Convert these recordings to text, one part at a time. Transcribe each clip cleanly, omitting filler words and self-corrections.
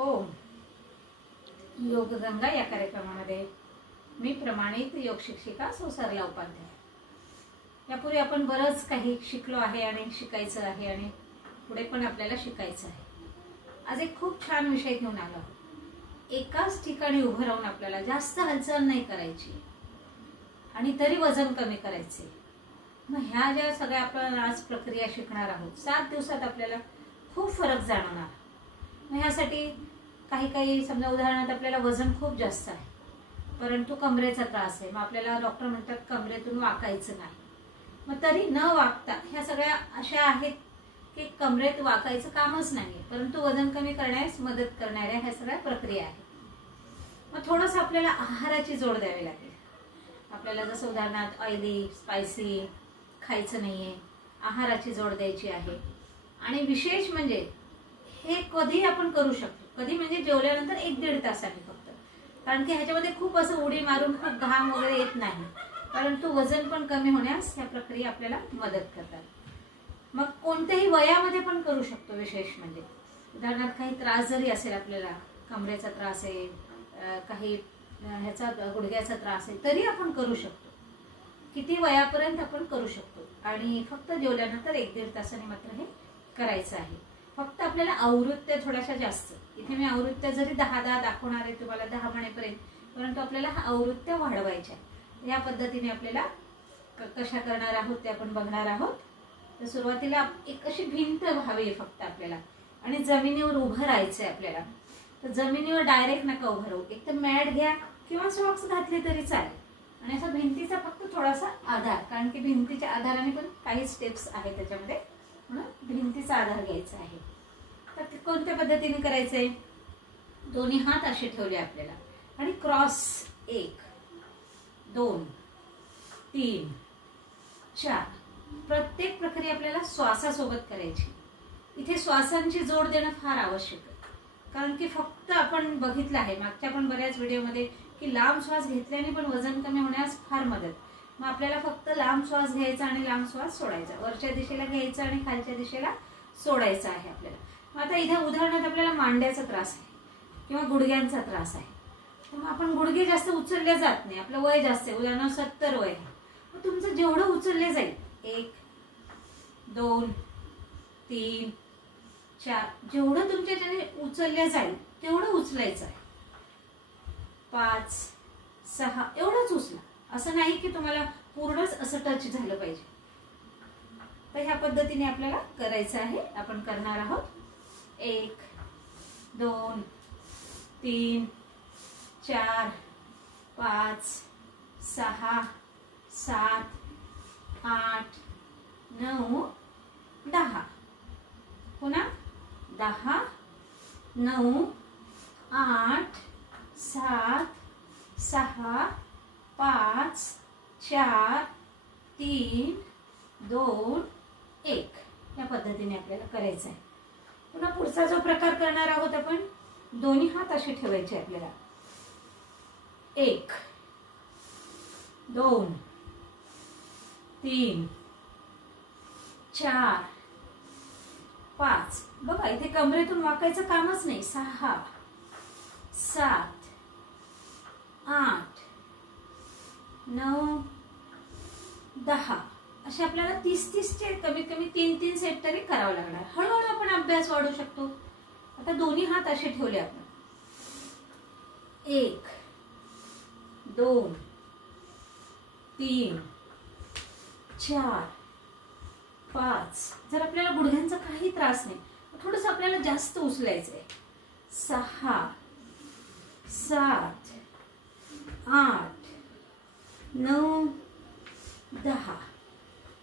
ओम योग गंगा या कार्यक्रमामध्ये मी प्रमाणित योग शिक्षिका सुसरला उपाध्याय। यापूर्वी आपण बरंच काही शिकलो आहे आणि शिकायचं आहे आणि पुढे पण आपल्याला शिकायचं आहे। आज एक खूप छान विषय घेऊन आलो आहोत। एकाच ठिकाणी उभं राहून आपल्याला जास्त हालचाल नाही करायची आणि तरी वजन कमी करायचे। मग ह्या ज्या सगळ्या आपण आज प्रक्रिया शिकणार आहोत 7 दिवसात आपल्याला खूप फरक जाणवणार। मग ह्यासाठी काही समजा उदाहरणार्थ आपल्याला वजन खूप जास्त आहे परंतु कमरेचा त्रास आहे, मग आपल्याला डॉक्टर म्हणतात कमरेतून वाकायचं नाही। मग तरी न वाकता ह्या सगळ्या अशा आहेत की कमरेत वाकायचं कामच नाही परंतु वजन कमी करण्यास मदत करणाऱ्या ह्या सगळ्या प्रक्रिया आहेत। मग थोडंसं आपल्याला आहाराची जोड द्यावी लागेल। आपल्याला जसं उदाहरणार्थ ऑइली स्पायसी खायचं नाहीये, आहाराची जोड द्यायची आहे। आणि विशेष म्हणजे हे कधी आपण करू शकतो, कधी म्हणजे जेवल्यानंतर 1-1.5 तासांनी फक्त, कारण की ह्याच्यामध्ये खूप असं उडी मारून खूप घाम वगैरे येत नाही परंतु वजन पण कमी होण्यास ह्या प्रक्रिया आपल्याला मदत करतात। मग कोणत्याही वयामध्ये पण करू शकतो। विशेष म्हणजे उदाहरणार्थ काही त्रास जरी असेल, आपल्याला कमरेचा त्रास आहे, काही ह्याचा गुडघ्याचा त्रास आहे, तरी आपण करू शकतो। किती वयापर्यंत आपण करू शकतो आणि फक्त जेवल्यानंतर 1-1.5 तासांनी मात्र हे करायचं आहे। फक्त आपल्याला आवृत्त्या थोड्याशा जास्त, इथे मी आवृत्त्या जरी 10 दाखवणार आहे तुम्हाला 10 म्हणेपर्यंत, परंतु आपल्याला आवृत्त्या वाढवायच्या। या पद्धतीने आपल्याला कशा करणार आहोत ते आपण बघणार आहोत। तर सुरुवातीला एक अशी भिंत व्हावी फक्त आपल्याला आणि जमिनीवर उभं राहायचंय आपल्याला। तर जमिनीवर डायरेक्ट नका उभं राहू, एक तर मॅट घ्या किंवा सॉक्स घातले तरी चालेल आणि असा भिंतीचा फक्त थोडासा आधार, कारण की भिंतीच्या आधाराने पण काही स्टेप्स आहेत त्याच्यामध्ये, म्हणून भिंतीचा आधार घ्यायचा आहे। तर कोणत्या पद्धतीने करायचंय, दोन्ही हात असे ठेवले आपल्याला आणि क्रॉस 1 2 3 4। प्रत्येक प्रक्रिया आपल्याला श्वासासोबत करायची। इथे श्वासांची जोड देणं फार आवश्यक आहे, कारण की फक्त आपण बघितलं आहे मागच्या पण बऱ्याच व्हिडिओमध्ये की लांब श्वास घेतल्याने पण वजन कमी होण्यास फार मदत। मग आपल्याला फक्त लांब श्वास घ्यायचा आणि लांब श्वास सोडायचा, वरच्या दिशेला घ्यायचा आणि खालच्या दिशेला सोडायचा आहे आपल्याला। मग आता इथे उदाहरणार्थ आपल्याला मांड्याचा त्रास आहे किंवा गुडघ्यांचा त्रास आहे, तर मग आपण गुडघे जास्त उचलले जात नाही, आपलं वय जास्त आहे, उदाहरणार्थ 70 वय आहे, मग तुमचं जेवढं उचलले जाईल 1 2 3 4 जेवढं तुमच्याच्याने उचलले जाईल तेवढं उचलायचं आहे। 5 6 एवढंच उचला, असं नाही की तुम्हाला पूर्णच असं टच झालं पाहिजे। तर ह्या पद्धतीने आपल्याला करायचं आहे, आपण करणार आहोत। 1 2 3 4 5 6 7 8 9 10। पुन्हा 10 9 8 7 6 5 4 3 2 1 या पद्धतीने आपल्याला करायचं आहे। पुन्हा पुढचा जो प्रकार करणार आहोत आपण, दोन्ही हात असे ठेवायचे आपल्याला। 1 2 3 4 5। बघा इथे कमरेतून वाकायचं कामच नाही। 6 7 8 9 10 असे आपल्याला 30 चे कमीत कमी 3 सेट तरी करावं लागणार। हळूहळू आपण अभ्यास वाढू शकतो। आता दोन्ही हात असे ठेवले आपण, 1 2 3 4 5। जर आपल्याला गुडघ्यांचा काही त्रास नाही, थोडंसं आपल्याला जास्त उचलायचंय। 6 7 8 9 10।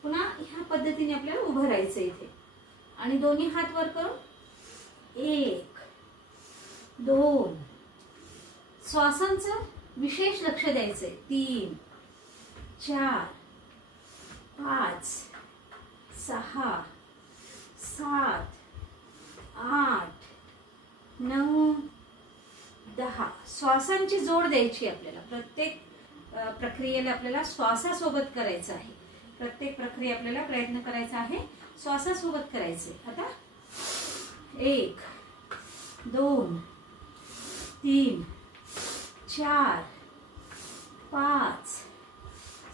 पुन्हा ह्या पद्धतीने आपल्याला उभं राहायचं इथे आणि दोन्ही हात वर करून 1 2। श्वासांचं विशेष लक्ष द्यायचंय। 3 4 5 6 7 8 9 10। श्वासांची जोड द्यायची आपल्याला। प्रत्येक प्रक्रियेला आपल्याला श्वासासोबत करायचं आहे। प्रत्येक प्रक्रिया आपल्याला प्रयत्न करायचा आहे श्वासासोबत करायचे। आता 1 2 3 4 5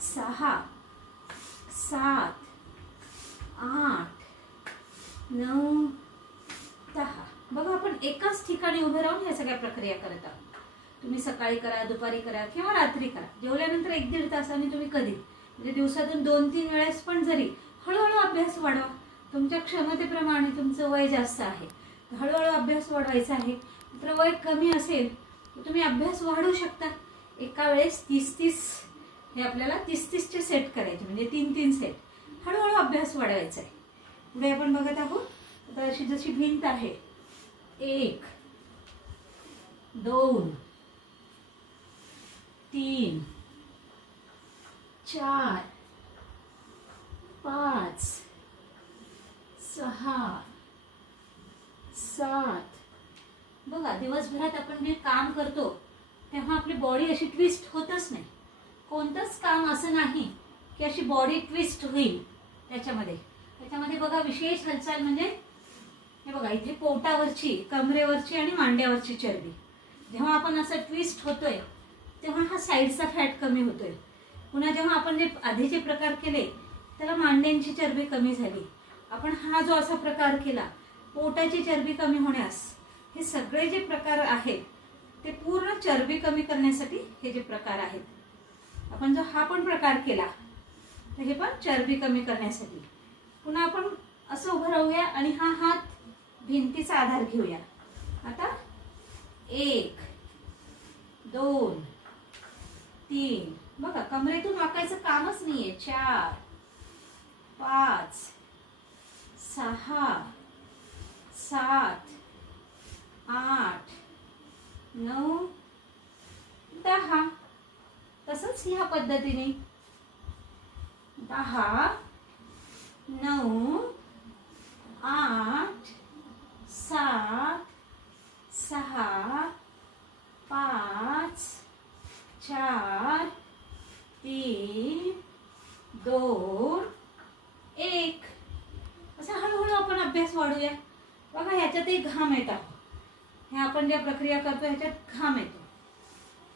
6 7 8 9 10. बघा आपण एकाच ठिकाणी उभे राहून या सगळ्या प्रक्रिया करत आहोत. तुम्ही सकाळी करा, दुपारी करा किंवा रात्री करा. जेवल्यानंतर 1-1.5 तासांनी तुम्ही कधी म्हणजे दिवसातून 2-3 वेळेस पण जरी हळूहळू अभ्यास वाढवा. तुमच्या क्षमतेप्रमाणे तुमचं वय जास्त आहे, हळूहळू अभ्यास वाढवायचा आहे. तर वय कमी असेल तर तुम्ही अभ्यास वाढवू शकता. एका वेळेस 30-30 हे आपल्याला 30-30चे सेट करायचे म्हणजे 3-3 सेट. हळूहळू अभ्यास वाढवायचा आहे. पुढे आपण बघत आहोत. आता अशी जशी भिंत आहे 1 2 3 4 5 6 7. बघा दिवसभरात आपण जे काम करतो तेव्हा आपली बॉडी अशी ट्विस्ट होतच नाही. कोणतंच काम असं नाही की अशी बॉडी ट्विस्ट होईल. त्याच्यामध्ये बघा विशेष हालचाल म्हणजे हे बघा इथे पोटावरची, कमरेवरची आणि मांड्यावरची चरबी जेव्हा आपण असं ट्विस्ट होतोय तेव्हा हा साईडचा फॅट कमी होतोय. पुन्हा जेव्हा आपण जे आधीचे प्रकार केले त्याला मांड्यांची चरबी कमी झाली. आपण हा जो असा प्रकार केला पोटाची चरबी कमी होण्यास, हे सगळे जे प्रकार आहेत ते पूर्ण चरबी कमी करण्यासाठी हे जे प्रकार आहेत. आपण जो हा पण प्रकार केला तर हे पण चरबी कमी करण्यासाठी. पुन्हा आपण असं उभं राहूया आणि हा हात भिंतीचा आधार घेऊया. आता 1 2 3. बघा कमरेतून वाकायचं कामच नाहीये. 4 5 6 7 8 9 10. तसंच ह्या पद्धतीने 10 9 8 7 6 5 4 3 2 1. असं हळूहळू आपण अभ्यास वाढूया. बघा ह्याच्यातही घाम येतात. हे आपण ज्या प्रक्रिया करतो ह्याच्यात घाम येतो,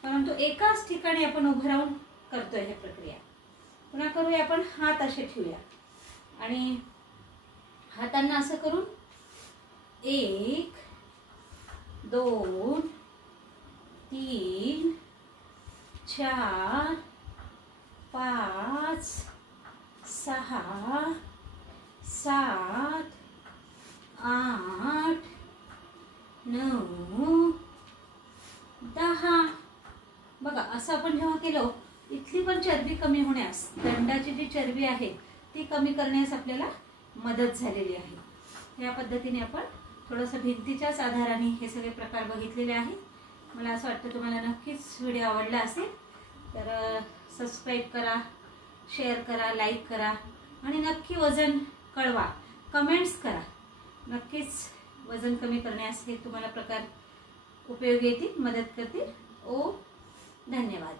परंतु एकाच ठिकाणी आपण उभं राहून करतोय हे प्रक्रिया. पुन्हा करूया आपण हात असे ठेवूया आणि हातांना असं करून 1 2 3 4 5 6 7 8 9 10. बघा असं आपण जेव्हा केलं इथली पण चरबी कमी होण्यास, दंडाची जी चरबी आहे ती कमी करण्यास आपल्याला मदत झालेली आहे. या पद्धतीने आपण थोडंसं भिंतीच्याच आधाराने हे सगळे प्रकार बघितलेले आहेत. मला असं वाटतं तुम्हाला नक्कीच व्हिडिओ आवडला असेल. तर सबस्क्राईब करा, शेअर करा, लाईक करा आणि नक्की वजन कळवा, कमेंट्स करा. नक्कीच वजन कमी करण्यास हे तुम्हाला प्रकार उपयोगी येतील, मदत करतील. धन्यवाद.